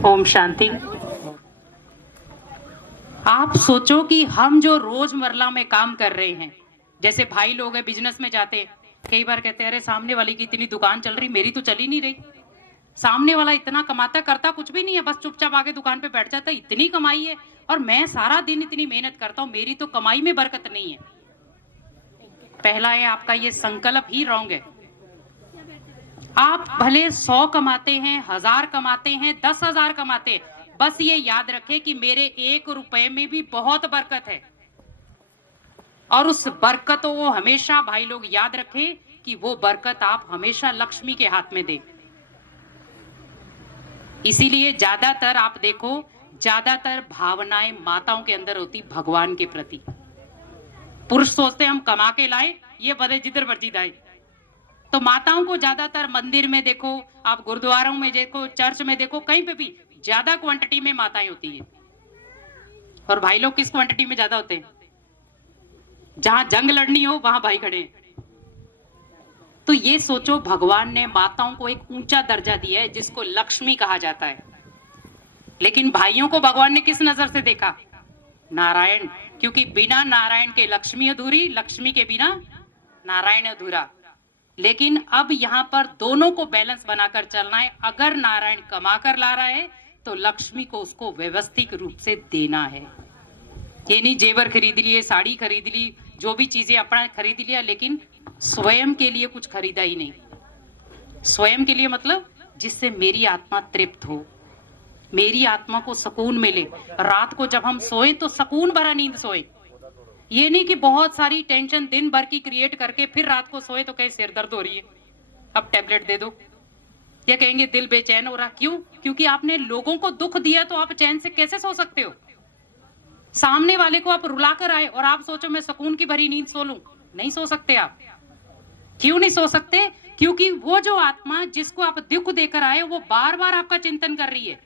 ओम शांति। आप सोचो कि हम जो रोजमर्रा में काम कर रहे हैं, जैसे भाई लोग हैं बिजनेस में जाते, कई बार कहते हैं अरे सामने वाली की इतनी दुकान चल रही, मेरी तो चल ही नहीं रही। सामने वाला इतना कमाता करता कुछ भी नहीं है, बस चुपचाप आके दुकान पे बैठ जाता है, इतनी कमाई है और मैं सारा दिन इतनी मेहनत करता हूं, मेरी तो कमाई में बरकत नहीं है। पहला है आपका ये संकल्प ही रॉन्ग है। आप भले 100 कमाते हैं, 1000 कमाते हैं, 10,000 कमाते हैं, बस ये याद रखें कि मेरे 1 रुपए में भी बहुत बरकत है। और उस बरकत को हमेशा भाई लोग याद रखें कि वो बरकत आप हमेशा लक्ष्मी के हाथ में दे। इसीलिए ज्यादातर आप देखो, ज्यादातर भावनाएं माताओं के अंदर होती भगवान के प्रति। पुरुष सोचते हम कमा के लाए, ये बदे जिधर मर्जी जाए। तो माताओं को ज्यादातर मंदिर में देखो, आप गुरुद्वारों में देखो, चर्च में देखो, कहीं पे भी ज्यादा क्वांटिटी में माताएं होती है। और भाई लोग किस क्वांटिटी में ज्यादा होते हैं? जहां जंग लड़नी हो वहां भाई खड़े हैं। तो ये सोचो, भगवान ने माताओं को एक ऊंचा दर्जा दिया है जिसको लक्ष्मी कहा जाता है। लेकिन भाइयों को भगवान ने किस नजर से देखा? नारायण। क्योंकि बिना नारायण के लक्ष्मी अधूरी, लक्ष्मी के बिना नारायण अधूरा। लेकिन अब यहाँ पर दोनों को बैलेंस बनाकर चलना है। अगर नारायण कमा कर ला रहा है तो लक्ष्मी को उसको व्यवस्थित रूप से देना है। ये नहीं जेवर खरीद लिए, साड़ी खरीद ली, जो भी चीजें अपना खरीद लिया, लेकिन स्वयं के लिए कुछ खरीदा ही नहीं। स्वयं के लिए मतलब जिससे मेरी आत्मा तृप्त हो, मेरी आत्मा को सुकून मिले। रात को जब हम सोए तो सुकून भरा नींद सोए। ये नहीं कि बहुत सारी टेंशन दिन भर की क्रिएट करके फिर रात को सोए तो कहीं सिर दर्द हो रही है, अब टैबलेट दे दो, या कहेंगे दिल बेचैन हो रहा। क्यों? क्योंकि आपने लोगों को दुख दिया तो आप चैन से कैसे सो सकते हो? सामने वाले को आप रुला कर आए और आप सोचो मैं सुकून की भरी नींद सो लूं, नहीं सो सकते आप। क्यों नहीं सो सकते? क्योंकि वो जो आत्मा जिसको आप दुख देकर आए वो बार बार आपका चिंतन कर रही है,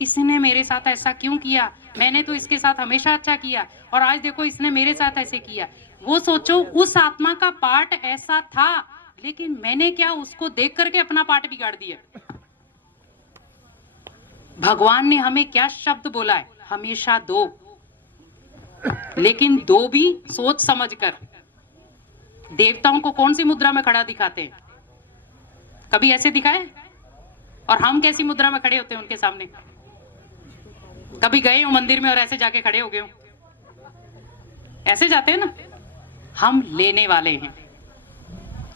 इसने मेरे साथ ऐसा क्यों किया, मैंने तो इसके साथ हमेशा अच्छा किया और आज देखो इसने मेरे साथ ऐसे किया। वो सोचो उस आत्मा का पार्ट ऐसा था, लेकिन मैंने क्या उसको देख करके अपना पार्ट बिगाड़ दिया। भगवान ने हमें क्या शब्द बोला है? हमेशा दो, लेकिन दो भी सोच समझ कर। देवताओं को कौन सी मुद्रा में खड़ा दिखाते हैं? कभी ऐसे दिखाए? और हम कैसी मुद्रा में खड़े होते हैं उनके सामने? कभी गए हो मंदिर में और ऐसे जाके खड़े हो गए हो? ऐसे जाते हैं ना। हम लेने वाले हैं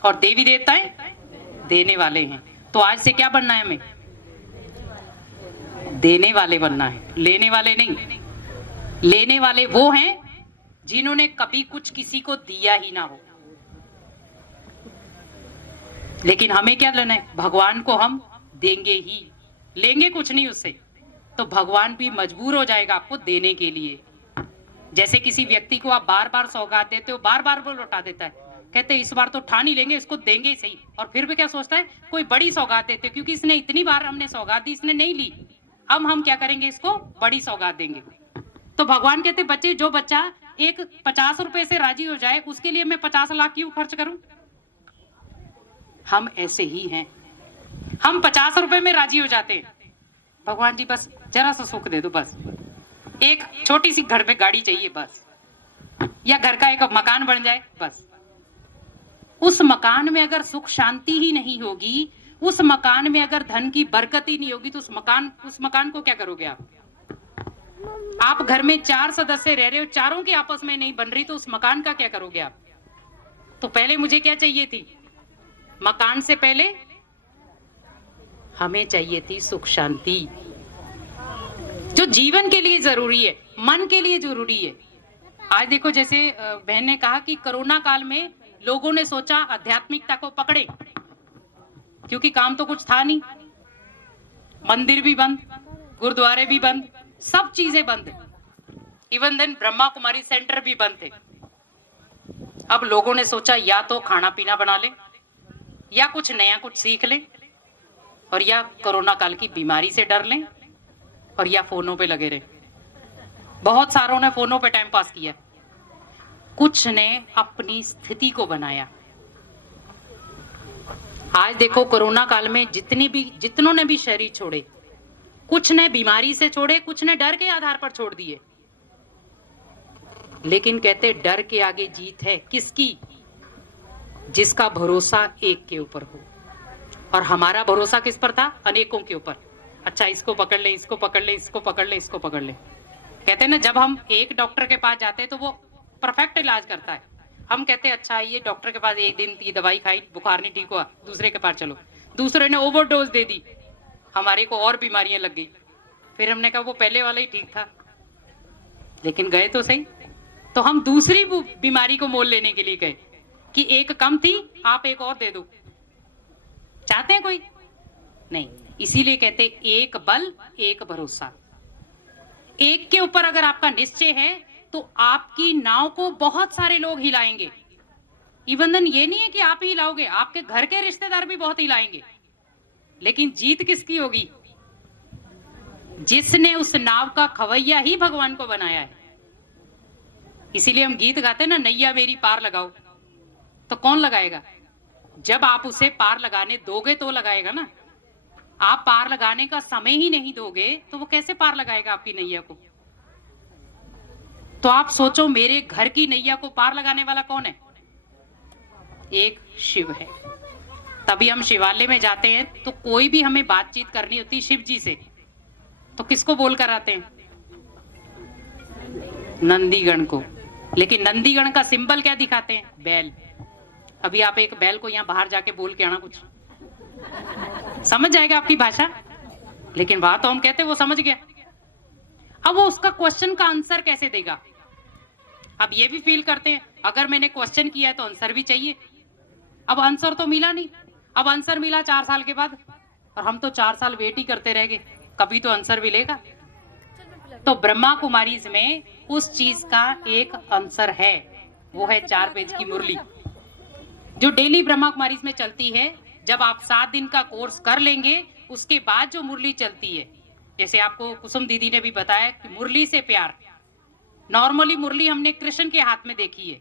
और देवी देवताएं देने वाले हैं। तो आज से क्या बनना है? हमें देने वाले बनना है, लेने वाले नहीं। लेने वाले वो हैं जिन्होंने कभी कुछ किसी को दिया ही ना हो। लेकिन हमें क्या लेना है? भगवान को हम देंगे ही, लेंगे कुछ नहीं उससे। तो भगवान भी मजबूर हो जाएगा आपको देने के लिए। जैसे किसी व्यक्ति को आप बार बार सौगात देते हो, बार बार वो लौटा देता है, कहते हैं इस बार तो ठान ही लेंगे, इसको देंगे ही सही। और फिर भी क्या सोचता है? कोई बड़ी सौगात देते, क्योंकि इसने इतनी बार हमने सौगात दी, इसने नहीं ली, अब हम क्या करेंगे? इसको बड़ी सौगात देंगे। तो भगवान कहते बच्चे, जो बच्चा एक 50 रुपए से राजी हो जाए उसके लिए मैं 50 लाख क्यों खर्च करूं? हम ऐसे ही हैं, हम 50 रुपए में राजी हो जाते हैं। भगवान जी बस जरा सा सुख दे दो, बस एक छोटी सी घर पे गाड़ी चाहिए बस, या घर का एक मकान बन जाए बस। उस मकान में अगर सुख शांति ही नहीं होगी, उस मकान में अगर धन की बरकत ही नहीं होगी, तो उस मकान को क्या करोगे आप? आप घर में 4 सदस्य रह रहे हो, चारों की आपस में नहीं बन रही, तो उस मकान का क्या करोगे आप? तो पहले मुझे क्या चाहिए थी? मकान से पहले हमें चाहिए थी सुख शांति, जो जीवन के लिए जरूरी है, मन के लिए जरूरी है। आज देखो, जैसे बहन ने कहा कि कोरोना काल में लोगों ने सोचा आध्यात्मिकता को पकड़े, क्योंकि काम तो कुछ था नहीं, मंदिर भी बंद, गुरुद्वारे भी बंद, सब चीजें बंद, even then Brahma Kumari centre भी बंद थे। अब लोगों ने सोचा या तो खाना पीना बना ले, या कुछ नया कुछ सीख ले, और या कोरोना काल की बीमारी से डर लें, और या फोनों पे लगे रहे। बहुत सारों ने फोनों पे टाइम पास किया, कुछ ने अपनी स्थिति को बनाया। आज देखो कोरोना काल में जितनों ने भी शरीर छोड़े, कुछ ने बीमारी से छोड़े, कुछ ने डर के आधार पर छोड़ दिए। लेकिन कहते डर के आगे जीत है किसकी? जिसका भरोसा एक के ऊपर हो। और हमारा भरोसा किस पर था? अनेकों के ऊपर। अच्छा, इसको पकड़ ले, इसको पकड़ ले, इसको पकड़ ले, इसको पकड़ ले। कहते हैं ना, जब हम एक डॉक्टर के पास जाते हैं तो वो परफेक्ट इलाज करता है। हम कहते हैं अच्छा ये डॉक्टर के पास एक दिन की दवाई खाई, बुखार नहीं ठीक हुआ, दूसरे के पास चलो। दूसरे ने ओवरडोज दे दी, हमारे को और बीमारियां लग गई। फिर हमने कहा वो पहले वाला ही ठीक था, लेकिन गए तो सही। तो हम दूसरी बीमारी को मोल लेने के लिए गए कि एक कम थी, आप एक और दे दो। चाहते हैं कोई? नहीं। इसीलिए कहते एक बल एक भरोसा। एक के ऊपर अगर आपका निश्चय है तो आपकी नाव को बहुत सारे लोग हिलाएंगे। इवन ये नहीं है कि आप ही हिलाओगे, आपके घर के रिश्तेदार भी बहुत हिलाएंगे। लेकिन जीत किसकी होगी? जिसने उस नाव का खवैया ही भगवान को बनाया है। इसीलिए हम गीत गाते हैं ना, नैया मेरी पार लगाओ। तो कौन लगाएगा? जब आप उसे पार लगाने दोगे तो लगाएगा ना। आप पार लगाने का समय ही नहीं दोगे तो वो कैसे पार लगाएगा आपकी नैया को? तो आप सोचो, मेरे घर की नैया को पार लगाने वाला कौन है? एक शिव है। तभी हम शिवालय में जाते हैं तो कोई भी हमें बातचीत करनी होती है शिव जी से, तो किसको बोलकर आते हैं? नंदीगण को। लेकिन नंदीगण का सिंबल क्या दिखाते हैं? बैल। अभी आप एक बैल को यहां बाहर जाके बोल के आना, कुछ समझ जाएगा आपकी भाषा। लेकिन वहां तो हम कहते वो समझ गया। अब वो उसका क्वेश्चन का आंसर कैसे देगा? अब ये भी फील करते हैं अगर मैंने क्वेश्चन किया है तो आंसर भी चाहिए। अब आंसर तो मिला नहीं। अब आंसर मिला 4 साल के बाद, और हम तो 4 साल वेट ही करते रह गए, कभी तो आंसर मिलेगा। तो ब्रह्मा कुमारी में उस चीज का एक आंसर है, वो है 4 पेज की मुरली जो डेली ब्रह्मा कुमारी में चलती है। जब आप 7 दिन का कोर्स कर लेंगे उसके बाद जो मुरली चलती है, जैसे आपको कुसुम दीदी ने भी बताया कि मुरली से प्यार। नॉर्मली मुरली हमने कृष्ण के हाथ में देखी है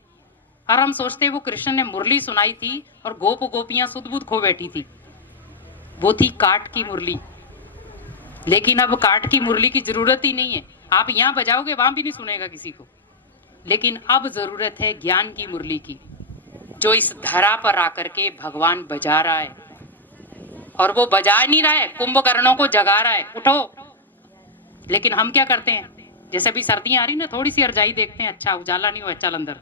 और हम सोचते हैं वो कृष्ण ने मुरली सुनाई थी और गोप गोपियां सुध-बुध खो बैठी थी। वो थी काठ की मुरली। लेकिन अब काठ की मुरली की जरूरत ही नहीं है। आप यहां बजाओगे वहां भी नहीं सुनेगा किसी को। लेकिन अब जरूरत है ज्ञान की मुरली की, जो इस धरा पर आकर के भगवान बजा रहा है। और वो बजा नहीं रहा है, कुंभकर्णों को जगा रहा है, उठो। लेकिन हम क्या करते हैं? जैसे अभी सर्दियां आ रही ना, थोड़ी सी रजाई देखते हैं, अच्छा उजाला नहीं हुआ, चल अंदर।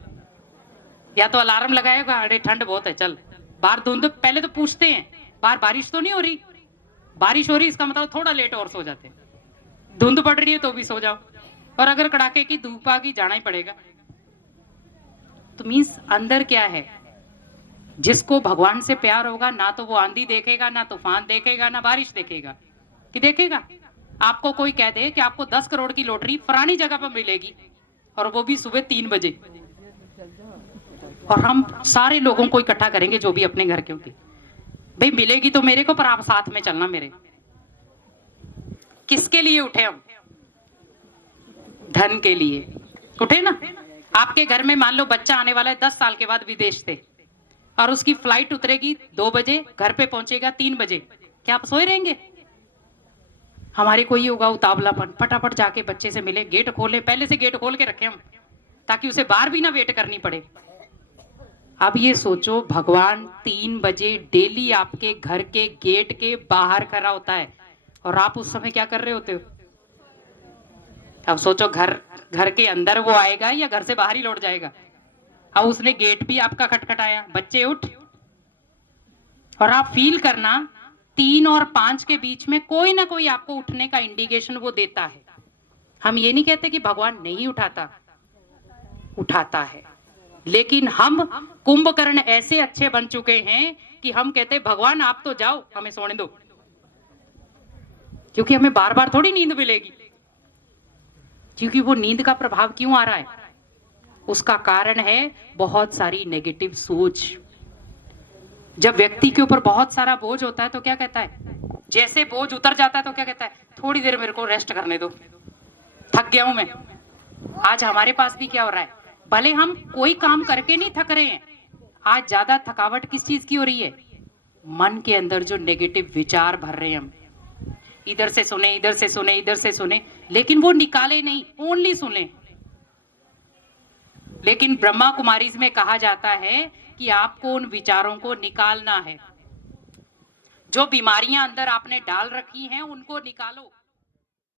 या तो अलार्म लगाएगा, अरे ठंड बहुत है, चल बाहर धुंध। पहले तो पूछते हैं बाहर बारिश तो नहीं हो रही? बारिश हो रही इसका मतलब थोड़ा लेट और सो जाते हैं। धुंध पड़ रही है तो भी सो जाओ, और अगर कड़ाके की धूप आ गई जाना ही पड़ेगा। तो मीन्स अंदर क्या है? जिसको भगवान से प्यार होगा ना तो वो आंधी देखेगा, ना तूफान देखेगा, ना बारिश देखेगा। कि देखेगा? आपको कोई कह दे कि आपको 10 करोड़ की लॉटरी फलानी जगह पर मिलेगी, और वो भी सुबह 3 बजे, और हम सारे लोगों को इकट्ठा करेंगे जो भी अपने घर के होंगे, भाई मिलेगी तो मेरे को, पर आप साथ में चलना मेरे। किसके लिए उठे हम? धन के लिए उठे ना। आपके घर में मान लो बच्चा आने वाला है 10 साल के बाद विदेश से, और उसकी फ्लाइट उतरेगी 2 बजे, घर पे पहुंचेगा 3 बजे, क्या आप सोए रहेंगे? हमारे को ये होगा उतावलापन, फटाफट जाके बच्चे से मिले, गेट खोले, पहले से गेट खोल के रखे हम, ताकि उसे बाहर भी ना वेट करनी पड़े। अब ये सोचो, भगवान 3 बजे डेली आपके घर के गेट के बाहर खड़ा होता है, और आप उस समय क्या कर रहे होते हो? अब सोचो, घर के अंदर वो आएगा या घर से बाहर ही लौट जाएगा? अब उसने गेट भी आपका खटखटाया, बच्चे उठ, और आप फील करना 3 और 5 के बीच में कोई ना कोई आपको उठने का इंडिकेशन वो देता है। हम ये नहीं कहते कि भगवान नहीं उठाता, उठाता है। लेकिन हम कुंभकर्ण ऐसे अच्छे बन चुके हैं कि हम कहते भगवान आप तो जाओ, हमें सोने दो, क्योंकि हमें बार बार थोड़ी नींद मिलेगी। क्योंकि वो नींद का प्रभाव क्यों आ रहा है? उसका कारण है बहुत सारी नेगेटिव सोच। जब व्यक्ति के ऊपर बहुत सारा बोझ होता है तो क्या कहता है? जैसे बोझ उतर जाता है तो क्या कहता है? थोड़ी देर मेरे को रेस्ट करने दो, थक गया हूं मैं। आज हमारे पास भी क्या हो रहा है? भले हम कोई काम करके नहीं थक रहे हैं, आज ज्यादा थकावट किस चीज की हो रही है? मन के अंदर जो नेगेटिव विचार भर रहे हैं हम, इधर से सुने, इधर से सुने, इधर से सुने, लेकिन वो निकाले नहीं, ओनली सुने। लेकिन ब्रह्मा कुमारीज में कहा जाता है कि आपको उन विचारों को निकालना है। जो बीमारियां अंदर आपने डाल रखी हैं उनको निकालो।